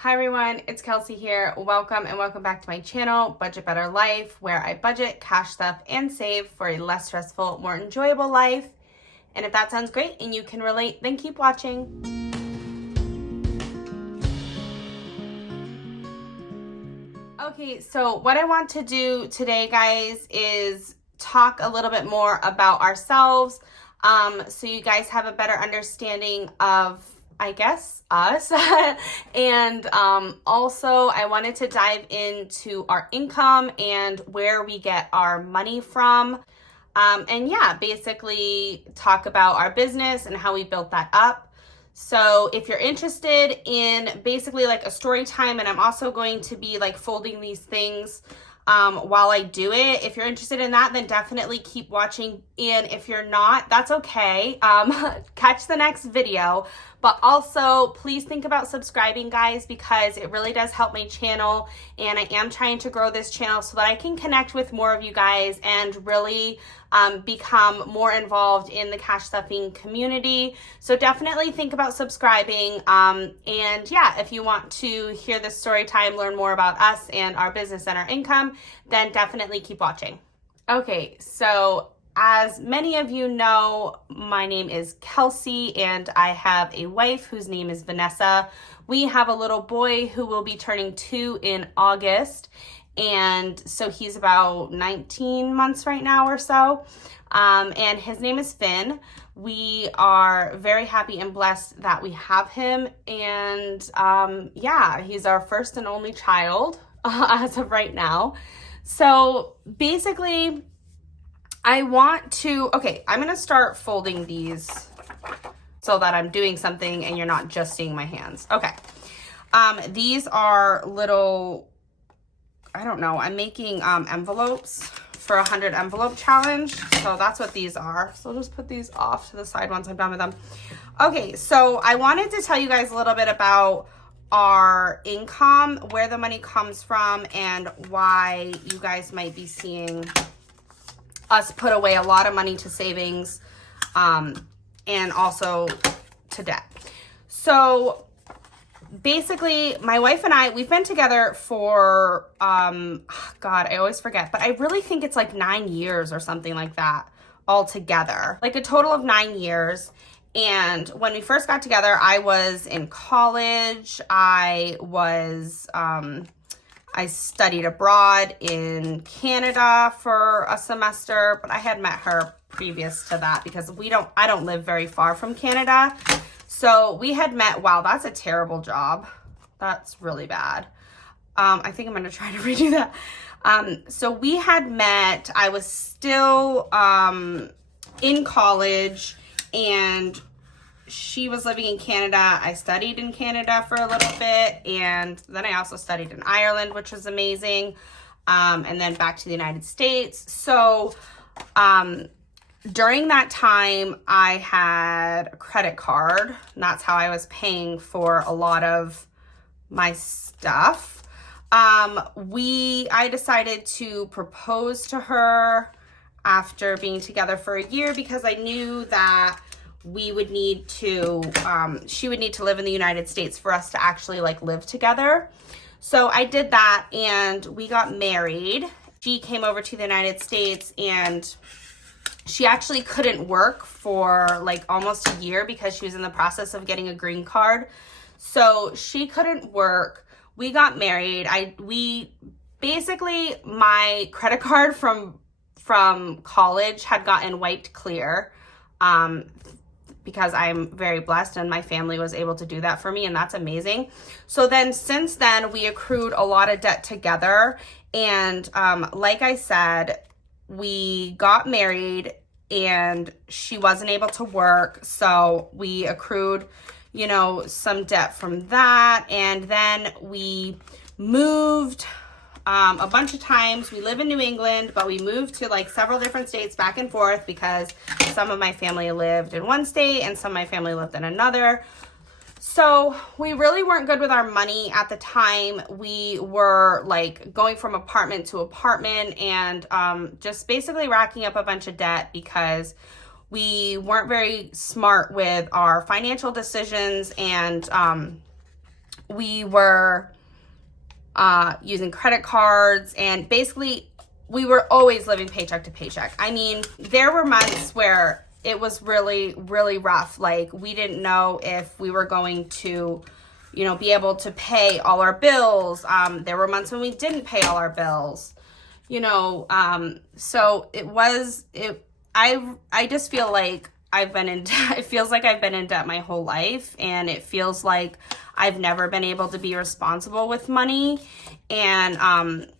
Hi everyone, it's Kelsey here. Welcome and welcome back to my channel, Budget Better Life, where I budget, cash stuff, and save for a less stressful, more enjoyable life. And if that sounds great and you can relate, then keep watching. Okay, so what I want to do today, guys, is talk a little bit more about ourselves, so you guys have a better understanding of, I guess, us. And also I wanted to dive into our income and where we get our money from. And yeah, basically talk about our business and how we built that up. So if you're interested in basically like a story time, and I'm also going to be like folding these things while I do it. If you're interested in that, then definitely keep watching. And if you're not, that's okay. Catch the next video. But also, please think about subscribing, guys, because it really does help my channel. And I am trying to grow this channel so that I can connect with more of you guys and really become more involved in the cash stuffing community. So definitely think about subscribing. And yeah, if you want to hear this story time, learn more about us and our business and our income, then definitely keep watching. Okay, so as many of you know, my name is Kelsey and I have a wife whose name is Vanessa. We have a little boy who will be turning 2 in August. And so he's about 19 months right now or so. And his name is Finn. We are very happy and blessed that we have him. And yeah, he's our first and only child as of right now. So basically, I'm going to start folding these so that I'm doing something and you're not just seeing my hands. Okay. These are little, I don't know, I'm making envelopes for a 100 envelope challenge. So that's what these are. So I'll just put these off to the side once I'm done with them. Okay, so I wanted to tell you guys a little bit about our income, where the money comes from, and why you guys might be seeing us put away a lot of money to savings and also to debt. So basically, my wife and I, we've been together for, God, I always forget, but I really think it's like 9 years or something like that all together, like a total of 9 years. And when we first got together, I was in college. I studied abroad in Canada for a semester, but I had met her previous to that because I don't live very far from Canada. So we had met. Wow, that's a terrible job. That's really bad. I think I'm going to try to redo that. So we had met. I was still in college and she was living in Canada. I studied in Canada for a little bit, and then I also studied in Ireland, which was amazing, and then back to the United States. So during that time, I had a credit card, and that's how I was paying for a lot of my stuff. I decided to propose to her after being together for a year because I knew that we would need to, she would need to live in the United States for us to actually like live together. So I did that and we got married. She came over to the United States and she actually couldn't work for like almost a year because she was in the process of getting a green card. So she couldn't work. We got married. Basically my credit card from college had gotten wiped clear. Because I'm very blessed and my family was able to do that for me, and that's amazing. So then since then, we accrued a lot of debt together. And like I said, we got married and she wasn't able to work. So we accrued, some debt from that. And then we moved a bunch of times. We live in New England, but we moved to like several different states back and forth because some of my family lived in one state and some of my family lived in another. So we really weren't good with our money at the time. We were like going from apartment to apartment and just basically racking up a bunch of debt because we weren't very smart with our financial decisions, and we were using credit cards, and basically we were always living paycheck to paycheck. I mean, there were months where it was really, really rough. Like, we didn't know if we were going to, you know, be able to pay all our bills. There were months when we didn't pay all our bills, you know. So I just feel like I've been in debt. It feels like I've been in debt my whole life, and it feels like I've never been able to be responsible with money. And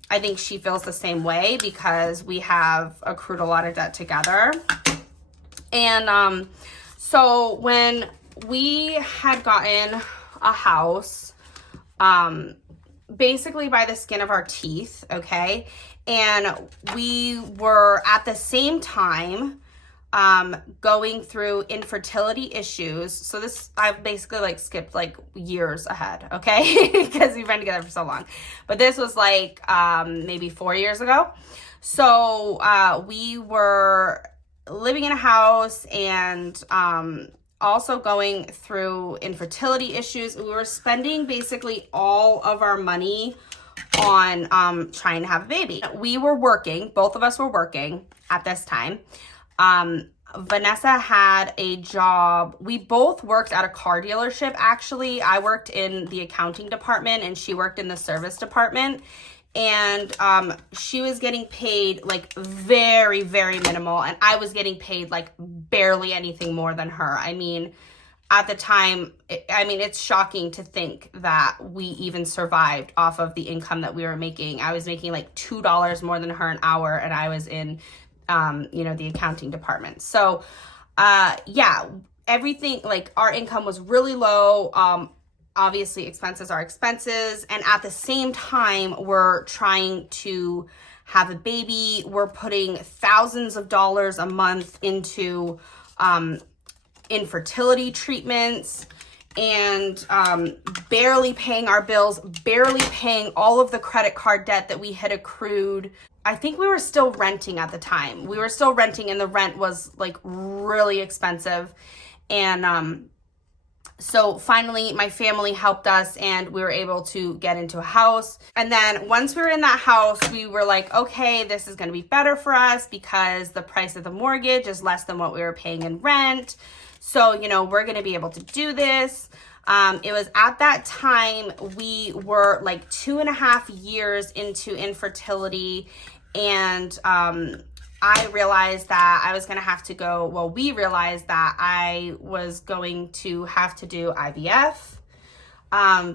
I think she feels the same way because we have accrued a lot of debt together. And so when we had gotten a house, basically by the skin of our teeth, okay, and we were at the same time going through infertility issues. So this, I've basically like skipped like years ahead, okay, because we've been together for so long. But this was like maybe 4 years ago. So we were living in a house and also going through infertility issues. We were spending basically all of our money on trying to have a baby. We were working, both of us were working at this time. Vanessa had a job. We both worked at a car dealership, actually. I worked in the accounting department and she worked in the service department. And she was getting paid like very, very minimal. And I was getting paid like barely anything more than her. I mean, at the time, it's shocking to think that we even survived off of the income that we were making. I was making like $2 more than her an hour, and I was in the accounting department. So, yeah, everything, like, our income was really low. Obviously expenses are expenses. And at the same time, we're trying to have a baby. We're putting thousands of dollars a month into, infertility treatments, and barely paying our bills, barely paying all of the credit card debt that we had accrued. I think we were still renting at the time. We were still renting, and the rent was like really expensive. And so finally my family helped us and we were able to get into a house. And then once we were in that house, we were like, okay, this is going to be better for us because the price of the mortgage is less than what we were paying in rent. So, you know, we're going to be able to do this. It was at that time we were like 2.5 years into infertility, and I realized that I was going to have to go, well, we realized that I was going to have to do IVF.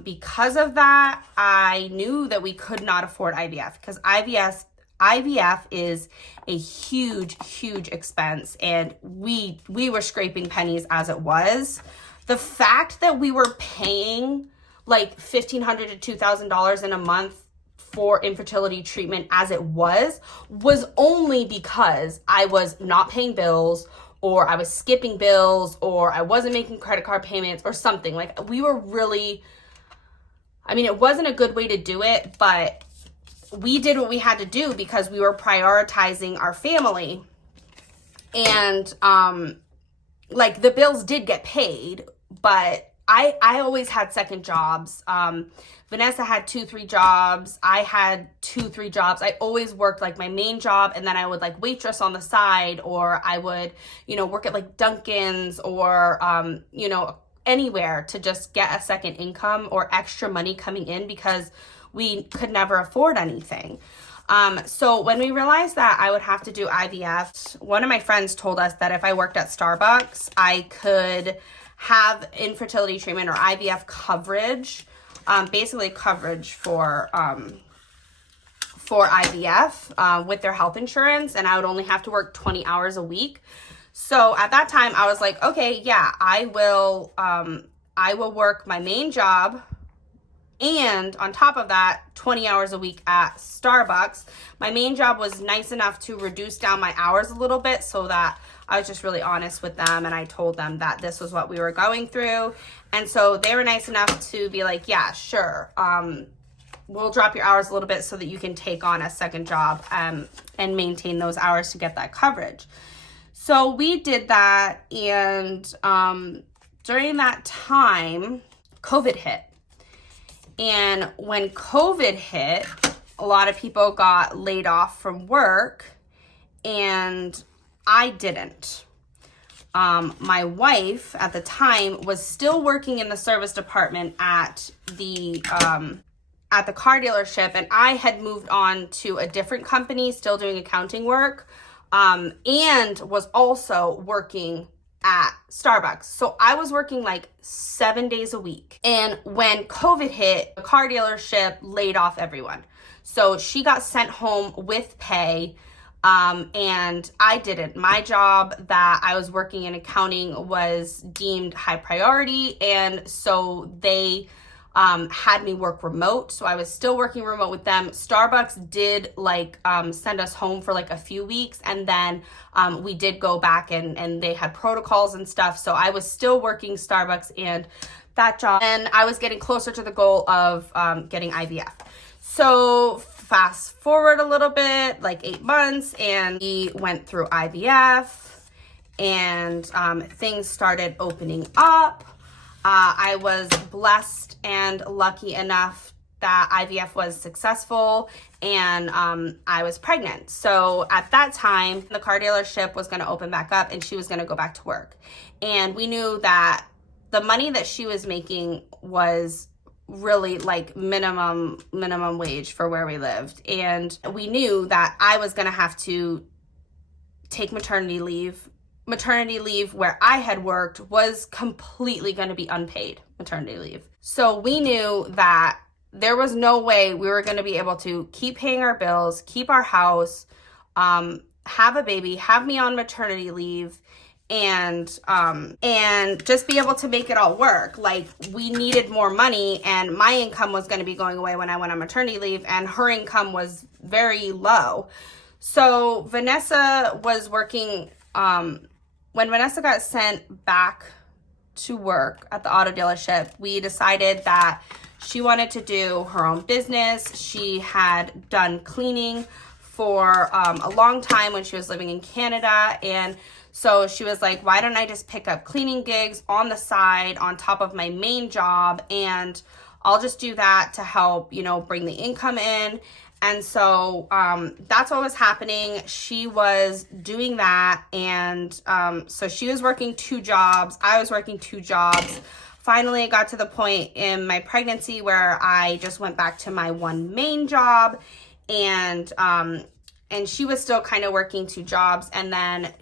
Because of that, I knew that we could not afford IVF because IVF is a huge, huge expense, and we were scraping pennies as it was. The fact that we were paying like $1,500 to $2,000 in a month for infertility treatment as it was only because I was not paying bills, or I was skipping bills, or I wasn't making credit card payments or something. Like, we were really, it wasn't a good way to do it, but we did what we had to do because we were prioritizing our family. And like, the bills did get paid, but I always had second jobs. Vanessa had 2-3 jobs. I had 2-3 jobs. I always worked like my main job, and then I would like waitress on the side, or I would, work at like Dunkin's or, anywhere to just get a second income or extra money coming in because we could never afford anything. So when we realized that I would have to do IVF, one of my friends told us that if I worked at Starbucks, I could have infertility treatment or IVF coverage, basically coverage for IVF with their health insurance, and I would only have to work 20 hours a week. So at that time I was like, okay, yeah, I will work my main job, and on top of that, 20 hours a week at Starbucks. My main job was nice enough to reduce down my hours a little bit so that I was just really honest with them, and I told them that this was what we were going through. And so they were nice enough to be like, yeah, sure. We'll drop your hours a little bit so that you can take on a second job and maintain those hours to get that coverage. So we did that, and during that time, COVID hit. And when COVID hit, a lot of people got laid off from work, and I didn't. My wife at the time was still working in the service department at the car dealership, and I had moved on to a different company, still doing accounting work, and was also working at Starbucks. So I was working like 7 days a week. And when COVID hit, the car dealership laid off everyone. So she got sent home with pay. And I didn't. My job that I was working in accounting was deemed high priority. And so they had me work remote. So I was still working remote with them. Starbucks did send us home for like a few weeks. And then we did go back and they had protocols and stuff. So I was still working Starbucks and that job. And I was getting closer to the goal of getting IVF. So fast forward a little bit, like 8 months, and we went through IVF and things started opening up. I was blessed and lucky enough that IVF was successful, and I was pregnant. So at that time, the car dealership was going to open back up and she was going to go back to work. And we knew that the money that she was making was really like minimum wage for where we lived. And we knew that I was going to have to take maternity leave. Maternity leave where I had worked was completely going to be unpaid maternity leave. So we knew that there was no way we were going to be able to keep paying our bills, keep our house, have a baby, have me on maternity leave, and just be able to make it all work. Like, we needed more money, and my income was going to be going away when I went on maternity leave, and her income was very low. So Vanessa was working, when Vanessa got sent back to work at the auto dealership, we decided that she wanted to do her own business. She had done cleaning for a long time when she was living in Canada, and so she was like, why don't I just pick up cleaning gigs on the side on top of my main job, and I'll just do that to help, bring the income in. And so that's what was happening. She was doing that, and so she was working 2 jobs. I was working 2 jobs. Finally, it got to the point in my pregnancy where I just went back to my one main job, and she was still kind of working 2 jobs. And then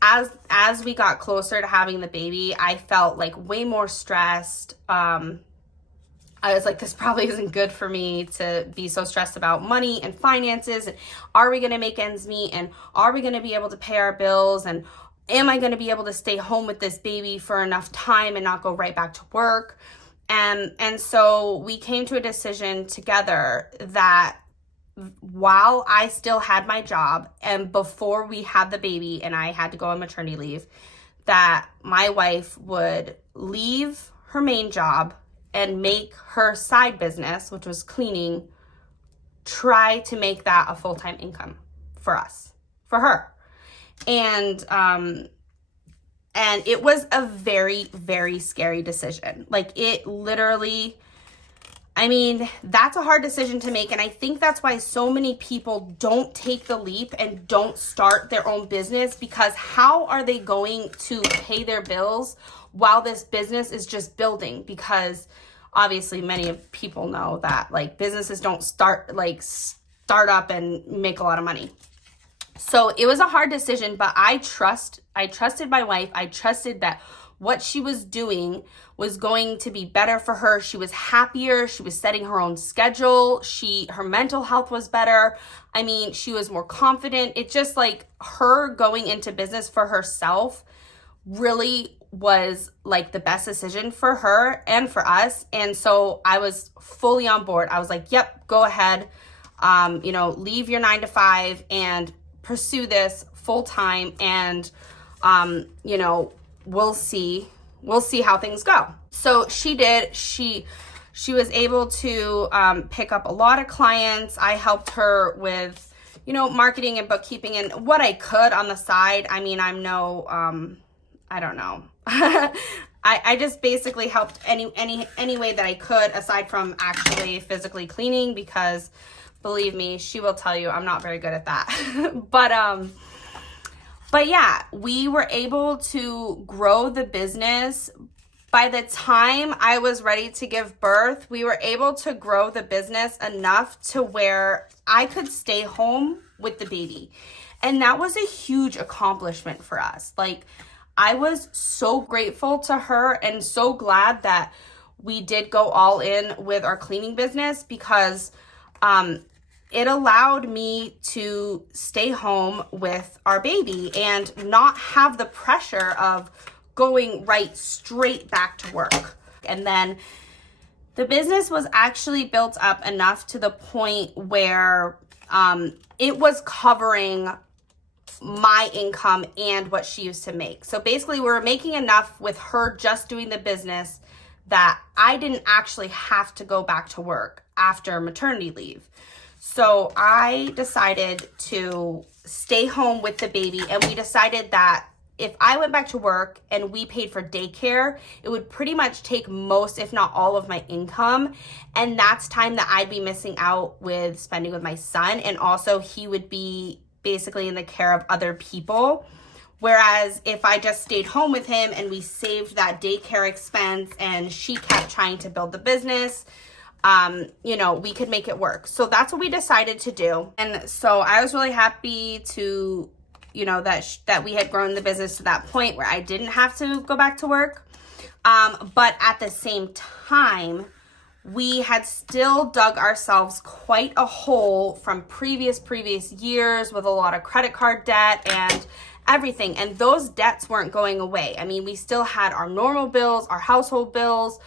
as we got closer to having the baby, I felt like way more stressed. I was like, this probably isn't good for me to be so stressed about money and finances. And are we going to make ends meet? And are we going to be able to pay our bills? And am I going to be able to stay home with this baby for enough time and not go right back to work? And so we came to a decision together that while I still had my job and before we had the baby and I had to go on maternity leave, that my wife would leave her main job and make her side business, which was cleaning, try to make that a full-time income for us, for her. And it was a very, very scary decision. Like, it literally, that's a hard decision to make. And I think that's why so many people don't take the leap and don't start their own business, because how are they going to pay their bills while this business is just building? Because obviously many people know that businesses don't start up and make a lot of money. So it was a hard decision, but I trusted my wife. I trusted that what she was doing was going to be better for her. She was happier. She was setting her own schedule. Her mental health was better. She was more confident. It's just her going into business for herself really was the best decision for her and for us. And so I was fully on board. I was like, yep, go ahead. Leave your 9 to 5 and pursue this full time. And, we'll see how things go. So she did. She was able to pick up a lot of clients. I helped her with, marketing and bookkeeping and what I could on the side. I don't know. I just basically helped any way that I could, aside from actually physically cleaning, because believe me, she will tell you I'm not very good at that. But yeah, we were able to grow the business. By the time I was ready to give birth, we were able to grow the business enough to where I could stay home with the baby. And that was a huge accomplishment for us. Like, I was so grateful to her and so glad that we did go all in with our cleaning business, because it allowed me to stay home with our baby and not have the pressure of going right straight back to work. And then the business was actually built up enough to the point where it was covering my income and what she used to make. So basically we were making enough with her just doing the business that I didn't actually have to go back to work after maternity leave. So I decided to stay home with the baby, and we decided that if I went back to work and we paid for daycare, it would pretty much take most, if not all, of my income. And that's time that I'd be missing out with spending with my son. And also he would be basically in the care of other people. Whereas if I just stayed home with him and we saved that daycare expense and she kept trying to build the business, you know, we could make it work. So that's what we decided to do. And so I was really happy to, you know, that we had grown the business to that point where I didn't have to go back to work. But at the same time, we had still dug ourselves quite a hole from previous years with a lot of credit card debt and everything. And those debts weren't going away. I mean, we still had our normal bills, our household bills,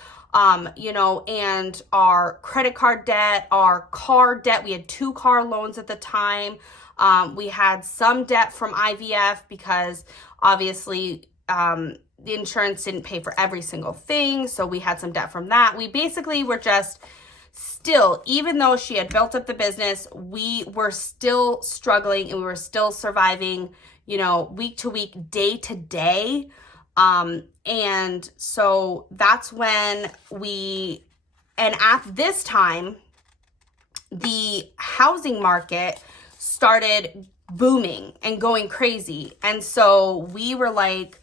you know, and our credit card debt, our car debt. We had 2 car loans at the time. We had some debt from IVF because obviously the insurance didn't pay for every single thing. So we had some debt from that. We basically were just still, even though she had built up the business, we were still struggling and we were still surviving, you know, week to week, day to day. And so that's when and at this time, the housing market started booming and going crazy. And so we were like,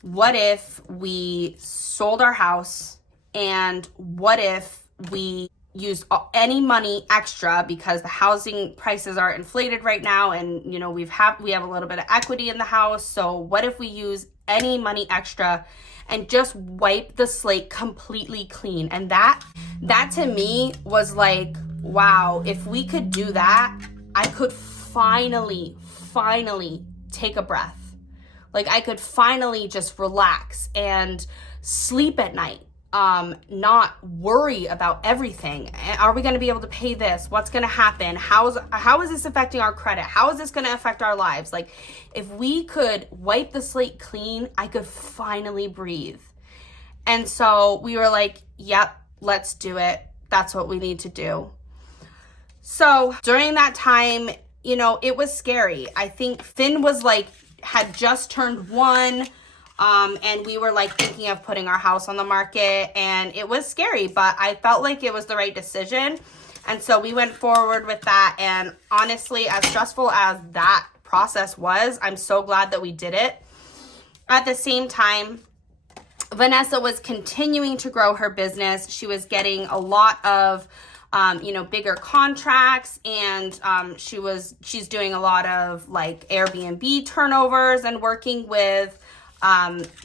what if we sold our house, and what if we used any money extra, because the housing prices are inflated right now, and you know we have a little bit of equity in the house. So what if we use any money extra and just wipe the slate completely clean? And that to me was like, wow, if we could do that, I could finally take a breath. Like, I could finally just relax and sleep at night, not worry about everything. Are we going to be able to pay this? What's going to happen? How is this affecting our credit? How is this going to affect our lives? Like, if we could wipe the slate clean, I could finally breathe. And so we were like, yep, let's do it. That's what we need to do. So during that time, you know, it was scary. I think Finn had just turned 1. And we were like thinking of putting our house on the market, and it was scary, but I felt like it was the right decision. And so we went forward with that. And honestly, as stressful as that process was, I'm so glad that we did it. At the same time, Vanessa was continuing to grow her business. She was getting a lot of you know, bigger contracts, and she's doing a lot of like Airbnb turnovers and working with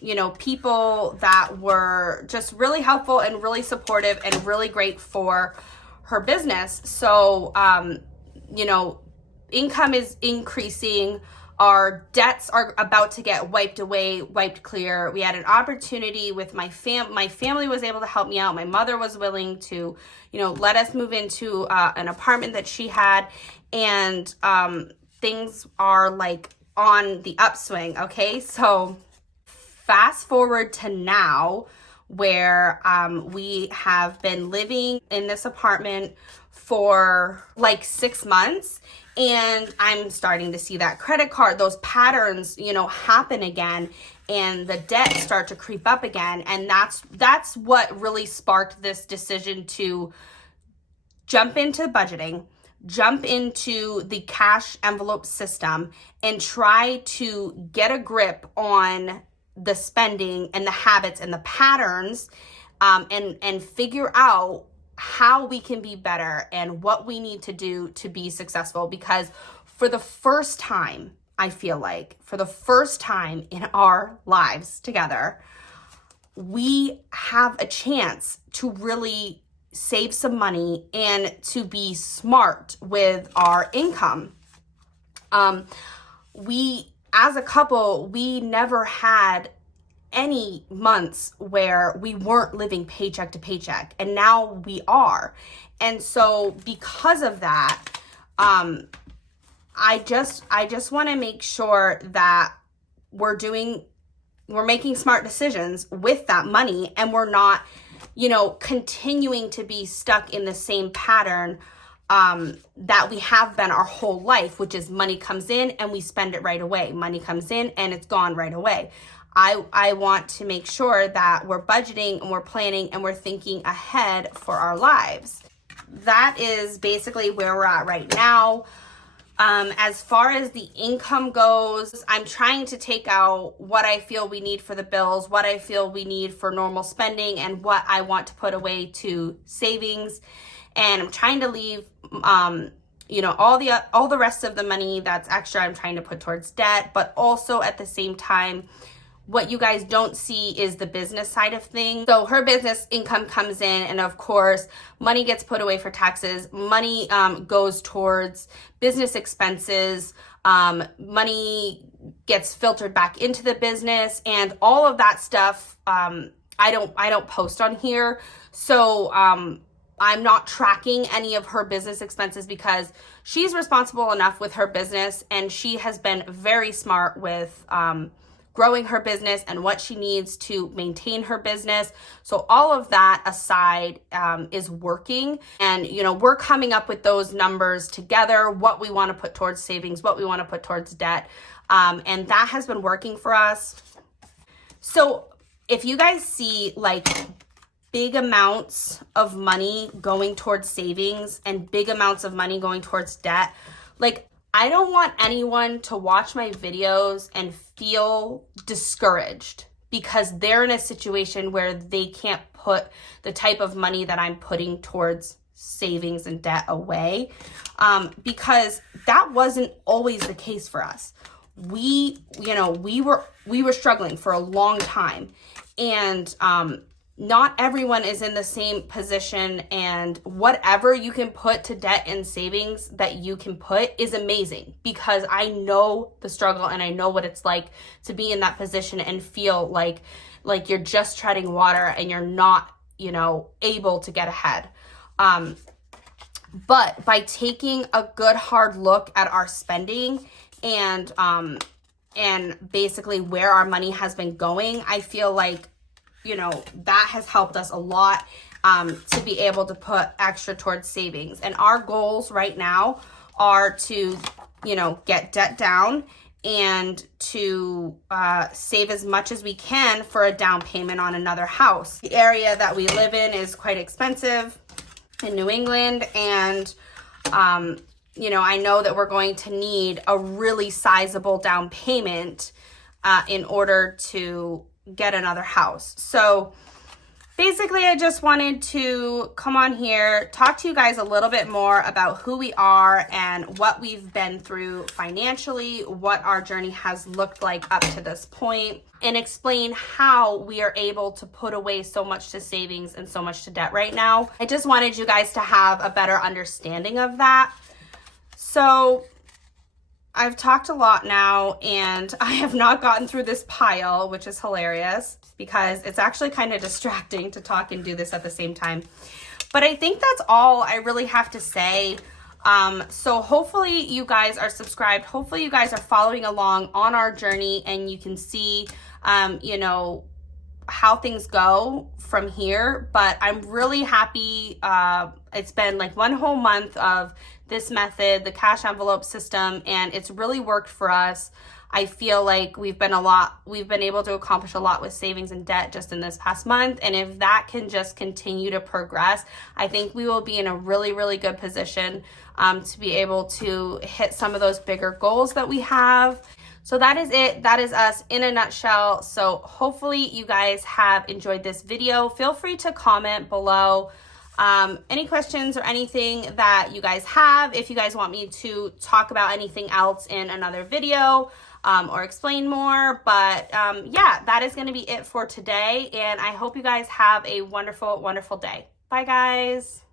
you know, people that were just really helpful and really supportive and really great for her business. So you know, income is increasing. Our debts are about to get wiped clear. We had an opportunity with my family was able to help me out. My mother was willing to, you know, let us move into an apartment that she had, and things are like on the upswing. Okay, so fast forward to now, where we have been living in this apartment for like 6 months. And I'm starting to see that credit card, those patterns, you know, happen again, and the debt start to creep up again. And that's what really sparked this decision to jump into budgeting, jump into the cash envelope system, and try to get a grip on the spending and the habits and the patterns, and figure out how we can be better and what we need to do to be successful. Because for the first time, I feel like for the first time in our lives together, we have a chance to really save some money and to be smart with our income. We, as a couple, we never had any months where we weren't living paycheck to paycheck, and now we are. And so because of that, I just want to make sure that we're making smart decisions with that money, and we're not, you know, continuing to be stuck in the same pattern that we have been our whole life, which is money comes in and we spend it right away. Money comes in and it's gone right away. I want to make sure that we're budgeting and we're planning and we're thinking ahead for our lives. That is basically where we're at right now. As far as the income goes, I'm trying to take out what I feel we need for the bills, what I feel we need for normal spending, and what I want to put away to savings. And I'm trying to leave, you know, all the rest of the money that's extra, I'm trying to put towards debt. But also at the same time, what you guys don't see is the business side of things. So her business income comes in, and of course, money gets put away for taxes. Money goes towards business expenses. Money gets filtered back into the business, and all of that stuff I don't post on here. So I'm not tracking any of her business expenses because she's responsible enough with her business, and she has been very smart with growing her business and what she needs to maintain her business. So all of that aside is working, and you know, we're coming up with those numbers together, what we want to put towards savings, what we want to put towards debt, and that has been working for us. So if you guys see like big amounts of money going towards savings and big amounts of money going towards debt, like, I don't want anyone to watch my videos and feel discouraged because they're in a situation where they can't put the type of money that I'm putting towards savings and debt away, because that wasn't always the case for us. We were struggling for a long time, and not everyone is in the same position, and whatever you can put to debt and savings that you can put is amazing, because I know the struggle and I know what it's like to be in that position and feel like you're just treading water and you're not, you know, able to get ahead. But by taking a good hard look at our spending and basically where our money has been going, I feel like, you know, that has helped us a lot to be able to put extra towards savings. And our goals right now are to, you know, get debt down and to save as much as we can for a down payment on another house. The area that we live in is quite expensive in New England, and you know, I know that we're going to need a really sizable down payment in order to get another house. So basically, I just wanted to come on here, talk to you guys a little bit more about who we are and what we've been through financially, what our journey has looked like up to this point, and explain how we are able to put away so much to savings and so much to debt right now. I just wanted you guys to have a better understanding of that. So I've talked a lot now, and I have not gotten through this pile, which is hilarious because it's actually kind of distracting to talk and do this at the same time. But I think that's all I really have to say. So hopefully you guys are subscribed. Hopefully you guys are following along on our journey, and you can see, you know, how things go from here, but I'm really happy. It's been like 1 whole month of this method, the cash envelope system, and it's really worked for us. I feel like we've been able to accomplish a lot with savings and debt just in this past month. And if that can just continue to progress, I think we will be in a really, really good position to be able to hit some of those bigger goals that we have. So that is it. That is us in a nutshell. So hopefully you guys have enjoyed this video. Feel free to comment below any questions or anything that you guys have. If you guys want me to talk about anything else in another video, or explain more. But yeah, that is going to be it for today. And I hope you guys have a wonderful, wonderful day. Bye, guys.